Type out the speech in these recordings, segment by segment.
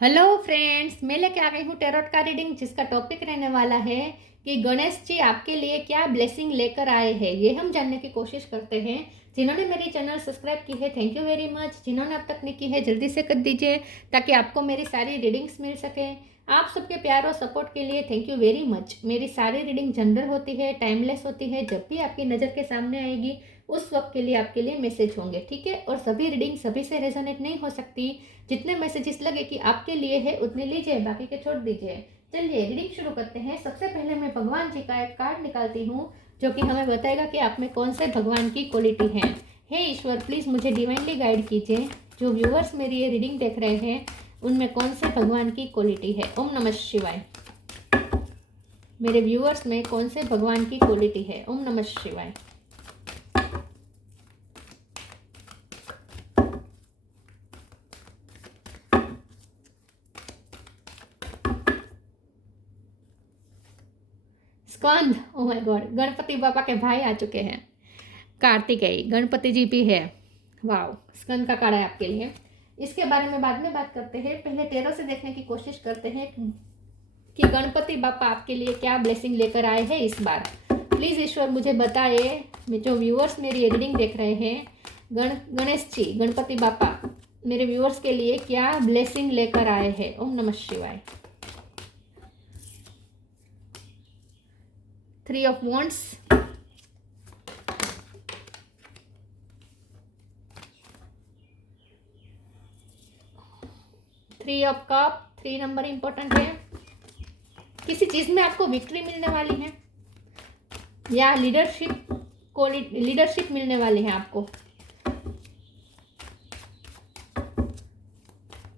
Hello friends, मैं लेके आ गई हूँ टेरोट का रीडिंग, जिसका टॉपिक रहने वाला है कि गणेश जी आपके लिए क्या ब्लेसिंग लेकर आए हैं। ये हम जानने की कोशिश करते हैं। जिन्होंने मेरी चैनल सब्सक्राइब की है, थैंक यू वेरी मच। जिन्होंने अब तक नहीं की है, जल्दी से कर दीजिए ताकि आपको मेरी सारी रीडिंग्स मिल सके। आप सबके प्यार और सपोर्ट के लिए थैंक यू वेरी मच। मेरी सारी रीडिंग जनरल होती है, टाइमलेस होती है। जब भी आपकी नज़र के सामने आएगी उस वक्त के लिए आपके लिए मैसेज होंगे, ठीक है। और सभी रीडिंग सभी से रेजोनेट नहीं हो सकती। जितने मैसेजेस लगे कि आपके लिए है उतने लीजिए, बाकी के छोड़ दीजिए। चलिए रीडिंग शुरू करते हैं। सबसे पहले मैं भगवान जी का एक कार्ड निकालती हूँ जो कि हमें बताएगा कि आप में कौन से भगवान की क्वालिटी है। हे ईश्वर, प्लीज़ मुझे डिवाइनली गाइड कीजिए। जो व्यूअर्स मेरी ये रीडिंग देख रहे हैं उनमें कौन से भगवान की क्वालिटी है। ओम नमः शिवाय। मेरे व्यूअर्स में कौन से भगवान की क्वालिटी है। ओम नमः शिवाय। स्कंद, ओ माय गॉड, गणपति बाबा के भाई आ चुके हैं। कार्तिकेय गणपति जी भी है। वाह, स्कंद का कार्ड है आपके लिए। इसके बारे में बाद में बात करते हैं। पहले टेरो से देखने की कोशिश करते हैं कि गणपति बापा आपके लिए क्या ब्लेसिंग लेकर आए हैं इस बार। प्लीज़ ईश्वर मुझे बताइए, जो व्यूअर्स मेरी ये रीडिंग देख रहे हैं, गणेश जी गणपति बापा मेरे व्यूअर्स के लिए क्या ब्लेसिंग लेकर आए हैं। ओम नमः शिवाय। 3 of wands, 3 of cup. 3 number important है। किसी चीज़ में आपको विक्ट्री मिलने वाली है या लीडरशिप मिलने वाली है आपको।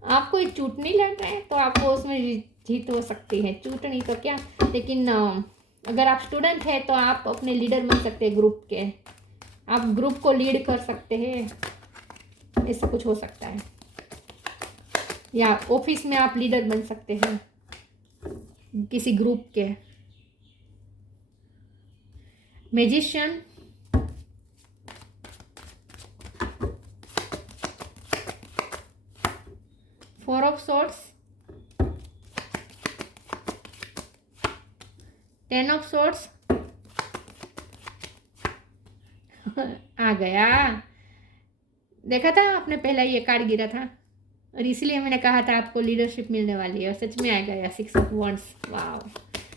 आप कोई चूंटनी लड़ रहे हैं तो आपको उसमें जीत हो सकती है। चूंटनी तो क्या, लेकिन अगर आप स्टूडेंट हैं तो आप अपने लीडर बन सकते हैं ग्रुप के। आप ग्रुप को लीड कर सकते हैं, ऐसा कुछ हो सकता है। या ऑफिस में आप लीडर बन सकते हैं किसी ग्रुप के। Magician, 4 of swords, 10 of swords आ गया। देखा था आपने, पहला ये कार्ड गिरा था और इसलिए मैंने कहा था आपको लीडरशिप मिलने वाली है, और सच में आ गया 6 ऑफ वॉन्ड्स। वाह,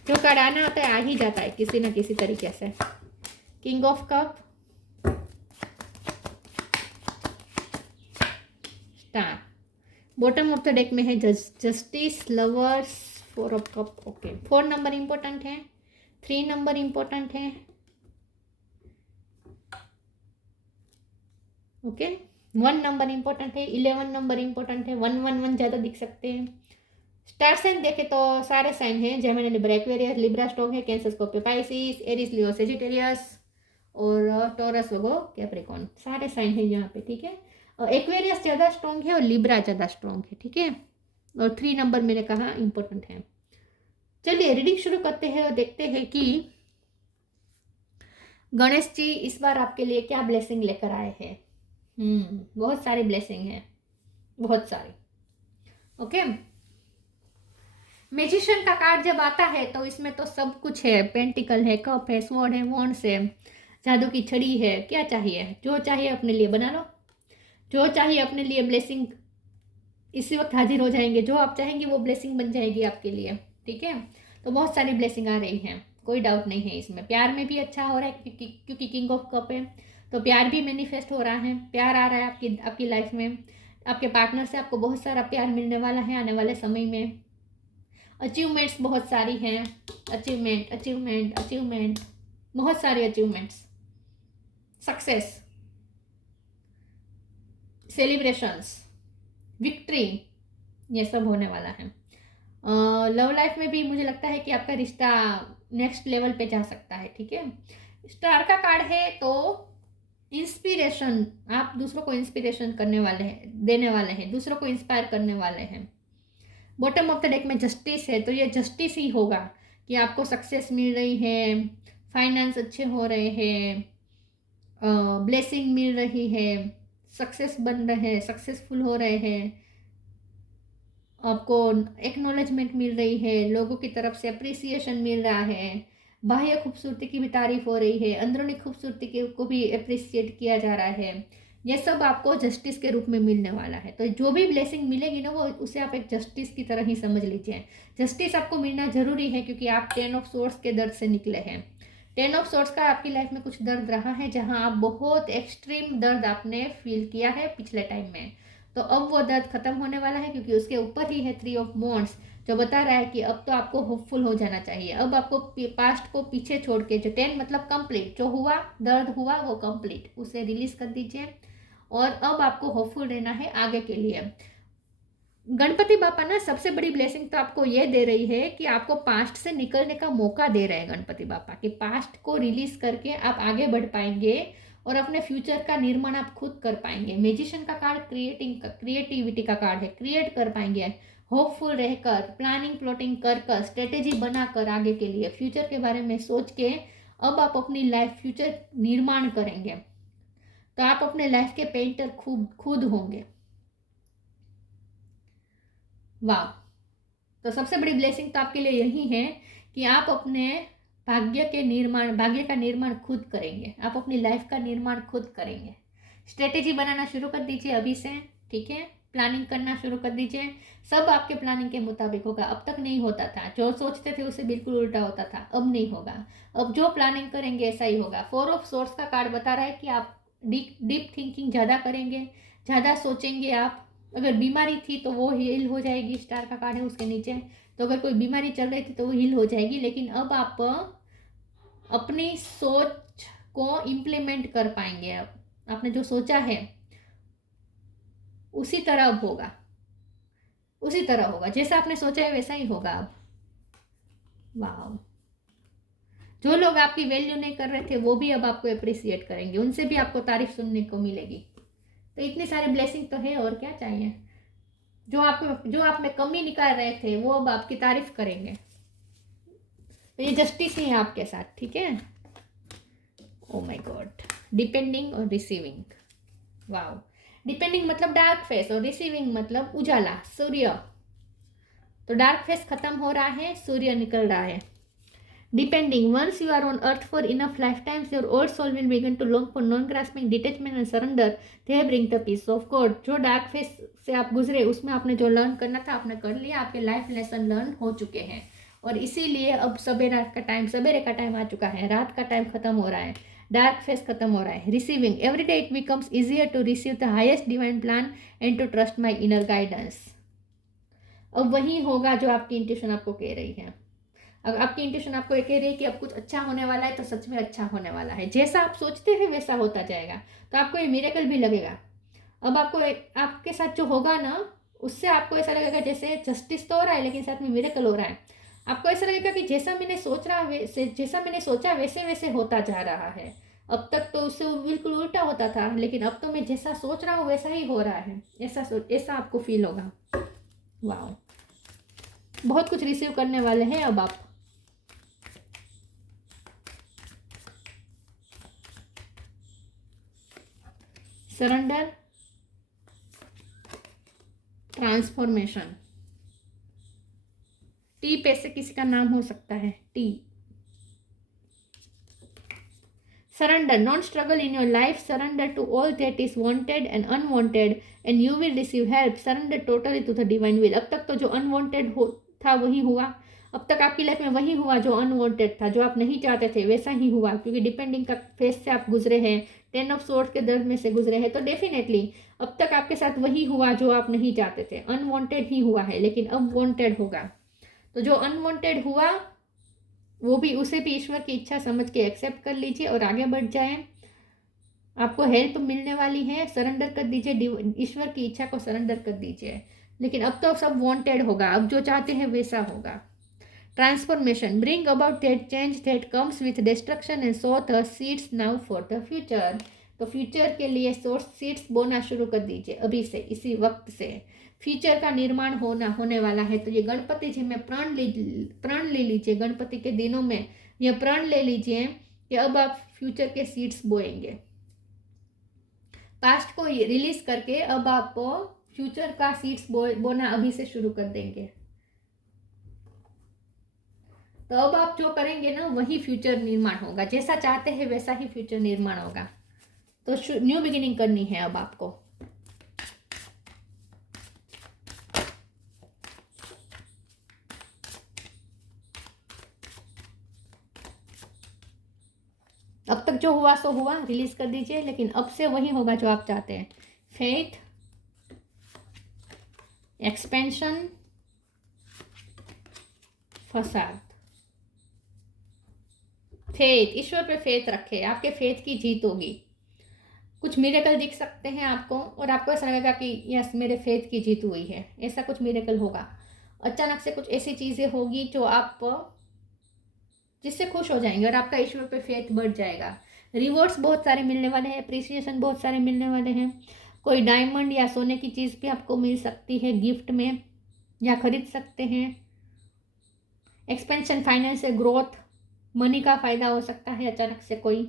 जो कार्ड आना होता है आ ही जाता है किसी ना किसी तरीके से। King of cup, star. Bottom of the deck में है justice, lovers, 4 of cup. Okay, 4 number important है, 3 नंबर इंपॉर्टेंट है। ओके, 1 नंबर इंपॉर्टेंट है, 11 नंबर इंपॉर्टेंट है। 111 ज़्यादा दिख सकते हैं। स्टार साइन देखे तो सारे साइन हैं, Gemini, Libra, Aquarius, Libra strong है, कैंसर, स्कॉर्पियो, पाइसिस, एरिस, लियो, सेजिटेरियस और टॉरस, वगो, कैप्रिकॉर्न, सारे साइन है यहाँ पे, ठीक है। एक्वेरियस ज़्यादा स्ट्रॉन्ग है और लिब्रा ज़्यादा स्ट्रॉन्ग है, ठीक है। और 3 नंबर मैंने कहा इंपॉर्टेंट है। चलिए रीडिंग शुरू करते हैं और देखते हैं कि गणेश जी इस बार आपके लिए क्या ब्लेसिंग लेकर आए हैं। बहुत सारी ब्लेसिंग है, बहुत सारी। ओके, मैजिशियन का कार्ड जब आता है तो इसमें तो सब कुछ है। पेंटिकल है, कप है, स्वॉर्ड है, वॉन्ड्स है, जादू की छड़ी है। क्या चाहिए, जो चाहिए अपने लिए बना लो। जो चाहिए अपने लिए ब्लेसिंग इसी वक्त हाजिर हो जाएंगे। जो आप चाहेंगे वो ब्लेसिंग बन जाएगी आपके लिए, ठीक है। तो बहुत सारी ब्लेसिंग आ रही हैं, कोई डाउट नहीं है इसमें। प्यार में भी अच्छा हो रहा है क्योंकि किंग ऑफ कप है, तो प्यार भी मैनिफेस्ट हो रहा है। प्यार आ रहा है आपकी लाइफ में। आपके पार्टनर से आपको बहुत सारा प्यार मिलने वाला है आने वाले समय में। अचीवमेंट्स बहुत सारी हैं। अचीवमेंट अचीवमेंट अचीवमेंट, बहुत सारे अचीवमेंट्स, सक्सेस, सेलिब्रेशंस, विक्ट्री, ये सब होने वाला है। लव लाइफ में भी मुझे लगता है कि आपका रिश्ता नेक्स्ट लेवल पे जा सकता है, ठीक है। स्टार का कार्ड है तो इंस्पिरेशन, आप दूसरों को इंस्पिरेशन करने वाले हैं, देने वाले हैं, दूसरों को इंस्पायर करने वाले हैं। बॉटम ऑफ द डेक में जस्टिस है तो ये जस्टिस ही होगा कि आपको सक्सेस मिल रही है, फाइनेंस अच्छे हो रहे हैं, ब्लेसिंग मिल रही है, सक्सेस बन रहे हैं, सक्सेसफुल हो रहे हैं। आपको एक्नॉलेजमेंट मिल रही है, लोगों की तरफ से अप्रिसिएशन मिल रहा है, बाह्य खूबसूरती की भी तारीफ हो रही है, अंदरूनी खूबसूरती को भी अप्रिसिएट किया जा रहा है। ये सब आपको जस्टिस के रूप में मिलने वाला है। तो जो भी ब्लेसिंग मिलेगी ना, वो उसे आप एक जस्टिस की तरह ही समझ लीजिए। जस्टिस आपको मिलना जरूरी है क्योंकि आप 10 ऑफ सोर्ड्स के दर्द से निकले हैं। 10 ऑफ सोर्ड्स का आपकी लाइफ में कुछ दर्द रहा है, जहां आप बहुत एक्सट्रीम दर्द आपने फील किया है पिछले टाइम में। तो अब वो दर्द खत्म होने वाला है क्योंकि उसके ऊपर ही है 3 ऑफ वॉन्ड्स, जो बता रहा है कि अब तो आपको होपफुल हो जाना चाहिए। अब आपको पास्ट को पीछे छोड़ के, जो 10 मतलब कंप्लीट, जो हुआ दर्द हुआ वो कंप्लीट, उसे रिलीज कर दीजिए और अब आपको होपफुल रहना है आगे के लिए। गणपति बापा ना सबसे बड़ी ब्लेसिंग तो आपको ये दे रही है कि आपको पास्ट से निकलने का मौका दे रहे हैं गणपति बापा, कि पास्ट को रिलीज करके आप आगे बढ़ पाएंगे और अपने फ्यूचर का निर्माण आप खुद कर पाएंगे। म्यूजिशियन का कार्ड क्रिएटिविटी का कार्ड है, क्रिएट कर पाएंगे होपफुल रहकर, प्लानिंग प्लॉटिंग कर कर, स्ट्रेटेजी बनाकर आगे के लिए फ्यूचर के बारे में सोच के अब आप अपनी लाइफ फ्यूचर निर्माण करेंगे। तो आप अपने लाइफ के पेंटर खुद होंगे। वाह। तो सबसे बड़ी ब्लेसिंग तो आपके लिए यही है कि आप अपने भाग्य का निर्माण खुद करेंगे, आप अपनी लाइफ का निर्माण खुद करेंगे। स्ट्रेटेजी बनाना शुरू कर दीजिए अभी से, ठीक है। प्लानिंग करना शुरू कर दीजिए, सब आपके प्लानिंग के मुताबिक होगा। अब तक नहीं होता था, जो सोचते थे उससे बिल्कुल उल्टा होता था, अब नहीं होगा। अब जो प्लानिंग करेंगे ऐसा ही होगा। 4 ऑफ सोर्स का कार्ड बता रहा है कि आप डीप थिंकिंग ज़्यादा करेंगे, ज़्यादा सोचेंगे आप। अगर बीमारी थी तो वो हील हो जाएगी, स्टार का कार्ड है उसके नीचे। तो अगर कोई बीमारी चल रही थी तो वो हील हो जाएगी। लेकिन अब आप अपनी सोच को इम्प्लीमेंट कर पाएंगे। अब आपने जो सोचा है उसी तरह अब होगा, उसी तरह होगा, जैसा आपने सोचा है वैसा ही होगा अब। वाह। जो लोग आपकी वैल्यू नहीं कर रहे थे वो भी अब आपको अप्रिसिएट करेंगे, उनसे भी आपको तारीफ सुनने को मिलेगी। तो इतनी सारी ब्लेसिंग तो है, और क्या चाहिए। जो आप में कमी निकाल रहे थे वो अब आपकी तारीफ करेंगे। तो ये जस्टिस ही है आपके साथ, ठीक है। Oh my God. डिपेंडिंग और रिसीविंग। वाओ। डिपेंडिंग मतलब डार्क फेस और रिसीविंग मतलब उजाला, सूर्य। तो डार्क फेस खत्म हो रहा है, सूर्य निकल रहा है। Depending, once you are on earth for enough lifetimes, your old soul will begin to long for non-grasping, detachment and surrender. They bring the peace of God. जो डार्क फेस से आप गुजरे उसमें आपने जो लर्न करना था आपने कर लिया, आपके लाइफ लेसन लर्न हो चुके हैं। और इसीलिए अब सवेरे का टाइम आ चुका है, रात का टाइम खत्म हो रहा है, डार्क फेस खत्म हो रहा है। Receiving, every day it becomes easier to receive the highest divine plan and to trust my inner guidance. अब वही होगा जो आपकी इंट्यूशन आपको कह रही है। अगर आपकी इंट्यूशन आपको ये कह रही है कि अब कुछ अच्छा होने वाला है, तो सच में अच्छा होने वाला है। जैसा आप सोचते हैं वैसा होता जाएगा। तो आपको ये मिरेकल भी लगेगा। अब आपके साथ जो होगा ना, उससे आपको ऐसा लगेगा जैसे जस्टिस तो हो रहा है लेकिन साथ में मिरेकल हो रहा है। आपको ऐसा लगेगा कि जैसा मैंने सोचा वैसे वैसे होता जा रहा है। अब तक तो उससे बिल्कुल उल्टा होता था, लेकिन अब तो मैं जैसा सोच रहा हूँ वैसा ही हो रहा है। ऐसा आपको फील होगा। वाह। बहुत कुछ रिसीव करने वाले हैं अब आप। Surrender, transformation. टी पे से किसी का नाम हो सकता है, टी। Surrender, non struggle in your life, surrender to all that is wanted and unwanted and you will receive help, surrender totally to the divine will. अब तक तो जो अनवांटेड था वही हुआ। अब तक आपकी लाइफ में वही हुआ जो अनवांटेड था, जो आप नहीं चाहते थे वैसा ही हुआ, क्योंकि डिपेंडिंग का फेस से आप गुजरे हैं, 10 ऑफ सोर्ड्स के दर्द में से गुजरे हैं। तो डेफिनेटली अब तक आपके साथ वही हुआ जो आप नहीं चाहते थे, अनवांटेड ही हुआ है, लेकिन अब वांटेड होगा। तो जो अनवांटेड हुआ वो भी, उसे भी ईश्वर की इच्छा समझ के एक्सेप्ट कर लीजिए और आगे बढ़ जाएं। आपको हेल्प मिलने वाली है, सरेंडर कर दीजिए, ईश्वर की इच्छा को सरेंडर कर दीजिए। लेकिन अब तो सब वांटेड होगा, अब जो चाहते हैं वैसा होगा। Transformation, bring about that change that comes with destruction and so the seeds now for the future. तो फ्यूचर के लिए सोर्स सीड्स बोना शुरू कर दीजिए अभी से, इसी वक्त से। फ्यूचर का निर्माण होने वाला है। तो ये गणपति जी में प्रण ले लीजिए, गणपति के दिनों में यह प्रण ले लीजिए कि अब आप फ्यूचर के सीड्स बोएंगे। पास्ट को रिलीज करके अब आप फ्यूचर का सीड्स बोना अभी से शुरू कर देंगे। तो अब आप जो करेंगे ना वही फ्यूचर निर्माण होगा, जैसा चाहते हैं वैसा ही फ्यूचर निर्माण होगा। तो न्यू बिगिनिंग करनी है अब आपको। अब तक जो हुआ सो हुआ, रिलीज कर दीजिए, लेकिन अब से वही होगा जो आप चाहते हैं। फेथ, एक्सपेंशन, फसाद। फेथ, ईश्वर पे फेथ रखे, आपके फेथ की जीत होगी। कुछ मिरेकल दिख सकते हैं आपको और आपको ऐसा लगेगा कि यस मेरे फेथ की जीत हुई है, ऐसा कुछ मिरेकल होगा। अचानक से कुछ ऐसी चीज़ें होगी जो आप जिससे खुश हो जाएंगे और आपका ईश्वर पे फेथ बढ़ जाएगा। रिवॉर्ड्स बहुत सारे मिलने वाले हैं, अप्रिसिएशन बहुत सारे मिलने वाले हैं। कोई डायमंड या सोने की चीज़ भी आपको मिल सकती है गिफ्ट में, या खरीद सकते हैं। एक्सपेंशन, फाइनेंस से ग्रोथ, मनी का फायदा हो सकता है अचानक से कोई।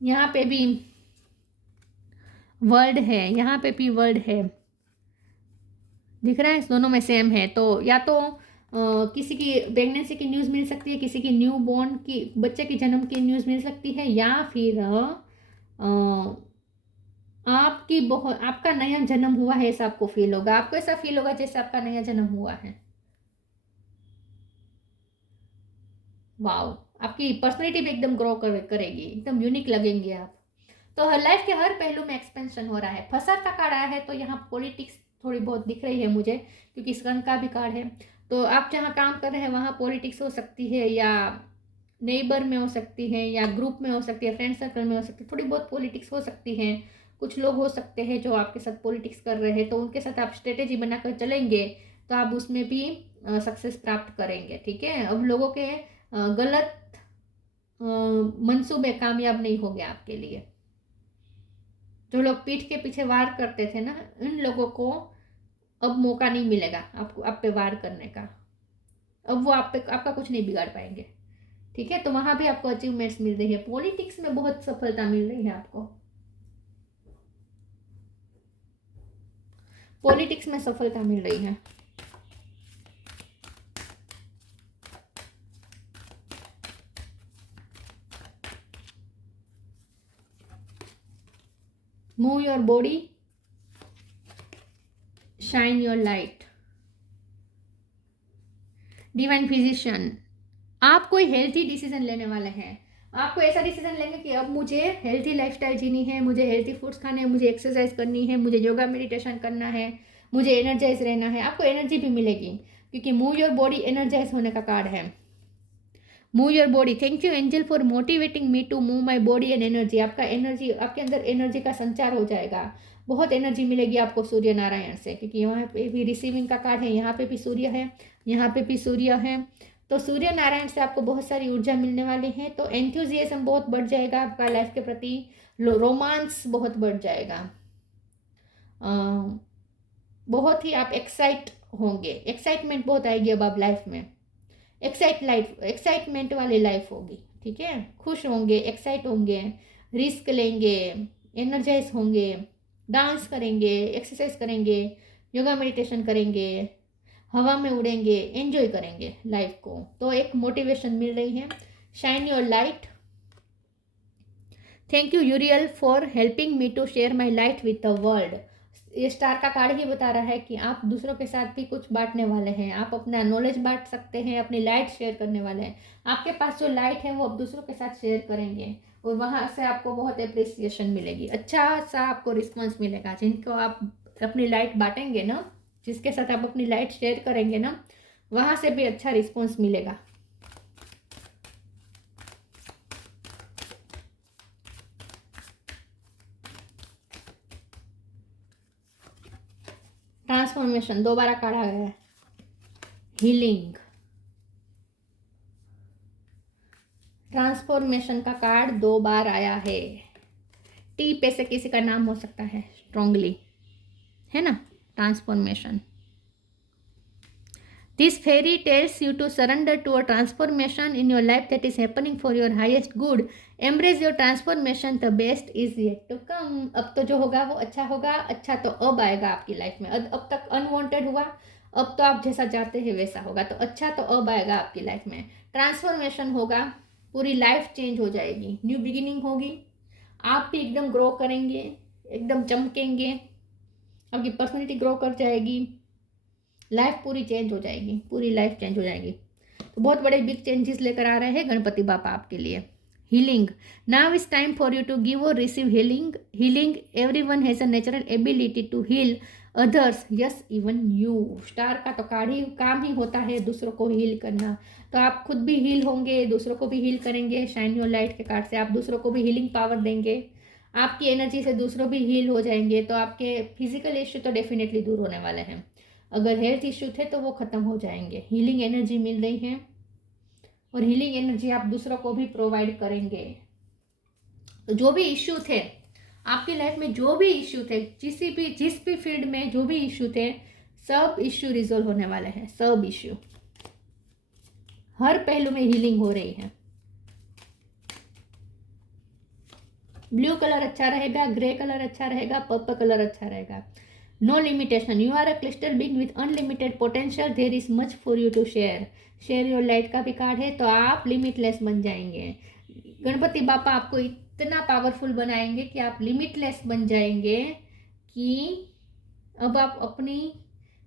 यहाँ पे भी वर्ल्ड है, यहाँ पे भी वर्ल्ड है, दिख रहा है, दोनों में सेम है। तो या तो किसी की प्रेगनेंसी की न्यूज़ मिल सकती है, किसी की न्यू बॉर्न की बच्चे की जन्म की न्यूज़ मिल सकती है, या फिर आपकी बहुत आपका नया जन्म हुआ है ऐसा आपको फील होगा। आपको ऐसा फील होगा जैसे आपका नया जन्म हुआ है। वाओ, आपकी पर्सनैलिटी भी एकदम ग्रो करेगी, एकदम यूनिक लगेंगे आप। तो हर लाइफ के हर पहलू में एक्सपेंशन हो रहा है। फसाद का कार्ड आया है तो यहाँ पॉलिटिक्स थोड़ी बहुत दिख रही है मुझे, क्योंकि सन का भी कार्ड है। तो आप जहाँ काम कर रहे हैं वहाँ पॉलिटिक्स हो सकती है, या नेबर में हो सकती है, या ग्रुप में हो सकती है, फ्रेंड सर्कल में हो सकती है, थोड़ी बहुत पॉलिटिक्स हो सकती है। कुछ लोग हो सकते हैं जो आपके साथ पॉलिटिक्स कर रहे हैं, तो उनके साथ आप स्ट्रेटेजी बनाकर चलेंगे तो आप उसमें भी सक्सेस प्राप्त करेंगे। ठीक है, अब लोगों के गलत मंसूबे कामयाब नहीं हो गए आपके लिए। जो लोग पीठ के पीछे वार करते थे ना, उन लोगों को अब मौका नहीं मिलेगा आपको आप पे वार करने का। अब वो आप पे आपका कुछ नहीं बिगाड़ पाएंगे। ठीक है, तो वहां भी आपको अचीवमेंट्स मिल रही है। पॉलिटिक्स में बहुत सफलता मिल रही है आपको, पॉलिटिक्स में सफलता मिल रही है। Move your body, shine your light. Divine physician, आप कोई हेल्थी डिसीजन लेने वाले हैं। आपको ऐसा डिसीजन लेंगे कि अब मुझे हेल्थी लाइफस्टाइल जीनी है, मुझे हेल्थी फूड्स खाने हैं, मुझे एक्सरसाइज करनी है, मुझे योगा मेडिटेशन करना है, मुझे एनर्जाइज रहना है। आपको एनर्जी भी मिलेगी, क्योंकि मूव योर बॉडी एनर्जाइज होने का कार्ड है। Move your body, thank you angel for motivating me to move my body and energy. आपका एनर्जी, आपके अंदर एनर्जी का संचार हो जाएगा, बहुत एनर्जी मिलेगी आपको सूर्य नारायण से, क्योंकि यहाँ पे भी रिसीविंग का कार्ड है, यहाँ पे भी सूर्य है, यहाँ पे भी सूर्य है। तो सूर्य नारायण से आपको बहुत सारी ऊर्जा मिलने वाली है। तो एंथुजियाज्म बहुत बढ़ जाएगा आपका लाइफ के प्रति, रोमांस बहुत बढ़ जाएगा, बहुत ही आप एक्साइट होंगे, एक्साइटमेंट बहुत आएगी अब आप लाइफ में। एक्साइटमेंट वाली लाइफ होगी। ठीक है, खुश होंगे, एक्साइट होंगे, रिस्क लेंगे, एनर्जाइज होंगे, डांस करेंगे, एक्सरसाइज करेंगे, योगा मेडिटेशन करेंगे, हवा में उड़ेंगे, एंजॉय करेंगे लाइफ को। तो एक मोटिवेशन मिल रही है। Shine your light, thank you Uriel for helping me to share my light with the world. ये स्टार का कार्ड ही बता रहा है कि आप दूसरों के साथ भी कुछ बांटने वाले हैं, आप अपना नॉलेज बांट सकते हैं, अपनी लाइट शेयर करने वाले हैं। आपके पास जो लाइट है वो आप दूसरों के साथ शेयर करेंगे और वहाँ से आपको बहुत अप्रिसिएशन मिलेगी, अच्छा सा आपको रिस्पॉन्स मिलेगा। जिनको आप अपनी लाइट बांटेंगे ना, जिसके साथ आप अपनी लाइट शेयर करेंगे ना, वहाँ से भी अच्छा रिस्पॉन्स मिलेगा। ट्रांसफॉर्मेशन दोबारा कार्ड आ गया है। हीलिंग, ट्रांसफॉर्मेशन का कार्ड 2 बार आया है। टी पे से किसी का नाम हो सकता है स्ट्रांगली, है ना। Transformation, this fairy tells you to surrender to a transformation in your life that is happening for your highest good embrace your transformation, the best is yet to come. अब तो जो होगा वो अच्छा होगा, अच्छा तो अब आएगा आपकी लाइफ में। अब तक अनवांटेड हुआ, अब तो आप जैसा चाहते हैं वैसा होगा, तो अच्छा तो अब आएगा आपकी लाइफ में। ट्रांसफॉर्मेशन होगा, पूरी लाइफ चेंज हो जाएगी, न्यू बिगिनिंग होगी, आप भी एकदम ग्रो करेंगे, एकदम चमकेंगे, आपकी पर्सनैलिटी ग्रो कर जाएगी, लाइफ पूरी चेंज हो जाएगी, पूरी लाइफ चेंज हो जाएगी। तो बहुत बड़े बिग चेंजेस लेकर आ रहे हैं गणपति बापा आपके लिए। Healing, now is time for you to give और receive healing. Healing, everyone has a natural ability to heal others, yes even you. Star का तो काम ही होता है दूसरों को हील करना, तो आप खुद भी हील होंगे, दूसरों को भी हील करेंगे। शाइन योर लाइट के कार्ड से आप दूसरों को भी हीलिंग पावर देंगे, आपकी एनर्जी से दूसरों भी हील हो जाएंगे। तो आपके फिजिकल इश्यू तो डेफिनेटली दूर होने वाले हैं, अगर हेल्थ इश्यू थे तो वो ख़त्म हो जाएंगे। हीलिंग एनर्जी मिल रही है और हीलिंग एनर्जी आप दूसरों को भी प्रोवाइड करेंगे। तो जो भी इश्यू थे आपकी लाइफ में, जो भी इश्यू थे, जिस भी फील्ड में जो भी इश्यू थे, सब इश्यू रिजोल्व होने वाले हैं। सब इश्यू, हर पहलू में हीलिंग हो रही है। ब्लू कलर अच्छा रहेगा, ग्रे कलर अच्छा रहेगा, पर्पल कलर अच्छा रहेगा। No limitation, you are a crystal being with unlimited potential, there is much for you to share. Share your light का भी कार्ड है, तो आप लिमिटलेस बन जाएंगे। गणपति बापा आपको इतना पावरफुल बनाएंगे कि आप लिमिटलेस बन जाएंगे, कि अब आप अपनी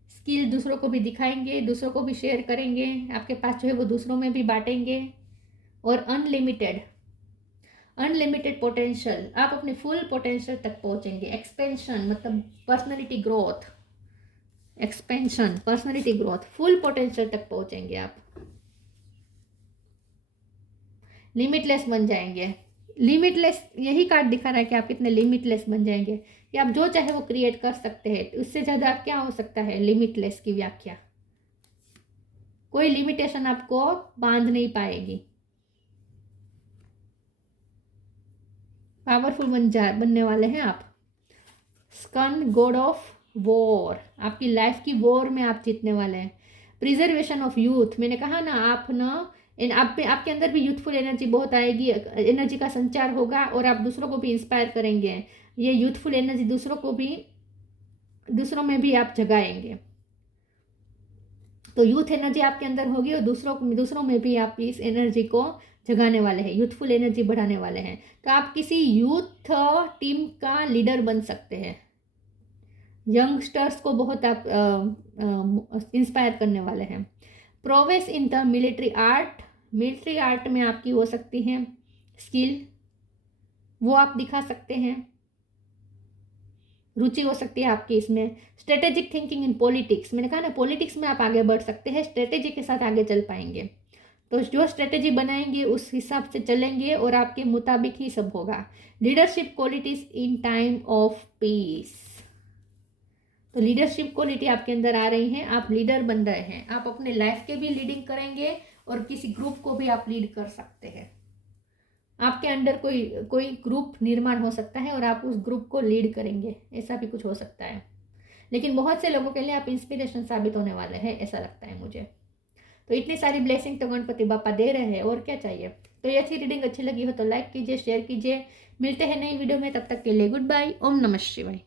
स्किल दूसरों को भी दिखाएंगे, दूसरों को भी शेयर करेंगे, आपके पास जो है वो दूसरों में भी बांटेंगे। और अनलिमिटेड पोटेंशियल, आप अपने फुल पोटेंशियल तक पहुंचेंगे। एक्सपेंशन मतलब personality growth, expansion personality growth, full potential तक पहुंचेंगे आप, लिमिटलेस बन जाएंगे। लिमिटलेस, यही कार्ड दिखा रहा है कि आप कितने लिमिटलेस बन जाएंगे, कि आप जो चाहे वो क्रिएट कर सकते हैं। उससे ज़्यादा क्या हो सकता है लिमिटलेस की व्याख्या? कोई लिमिटेशन आपको बांध नहीं पाएगी। पावरफुल बनने वाले हैं आप। स्कन, गॉड ऑफ वॉर, आपकी लाइफ की वॉर में आप जीतने वाले हैं। प्रिजर्वेशन ऑफ यूथ, मैंने कहा ना, आप आपके अंदर भी यूथफुल एनर्जी बहुत आएगी, एनर्जी का संचार होगा और आप दूसरों को भी इंस्पायर करेंगे। ये यूथफुल एनर्जी दूसरों में भी आप जगाएंगे। तो यूथ एनर्जी आपके अंदर होगी और दूसरों में भी आप इस एनर्जी को जगाने वाले हैं, यूथफुल एनर्जी बढ़ाने वाले हैं। तो आप किसी यूथ टीम का लीडर बन सकते हैं। यंगस्टर्स को बहुत आप इंस्पायर करने वाले हैं। Prowess in the military art में आपकी हो सकती है स्किल, वो आप दिखा सकते हैं, रुचि हो सकती है आपकी इसमें। स्ट्रेटेजिक थिंकिंग इन पॉलिटिक्स, मैंने कहा ना, पॉलिटिक्स में आप आगे बढ़ सकते हैं, स्ट्रेटेजी के साथ आगे चल पाएंगे। तो जो स्ट्रेटेजी बनाएंगे उस हिसाब से चलेंगे और आपके मुताबिक ही सब होगा। Leadership qualities in time of peace, तो लीडरशिप क्वालिटी आपके अंदर आ रही है, आप लीडर बन रहे हैं। आप अपने लाइफ के भी लीडिंग करेंगे और किसी ग्रुप को भी आप लीड कर सकते हैं। आपके अंडर कोई ग्रुप निर्माण हो सकता है और आप उस ग्रुप को लीड करेंगे, ऐसा भी कुछ हो सकता है। लेकिन बहुत से लोगों के लिए आप इंस्पिरेशन साबित होने वाले हैं, ऐसा लगता है मुझे। तो इतनी सारी ब्लेसिंग तो गणपति बापा दे रहे हैं, और क्या चाहिए। तो ये थी रीडिंग, अच्छी लगी हो तो लाइक कीजिए, शेयर कीजिए। मिलते हैं नई वीडियो में, तब तक के लिए गुड बाय। ओम नमः शिवाय।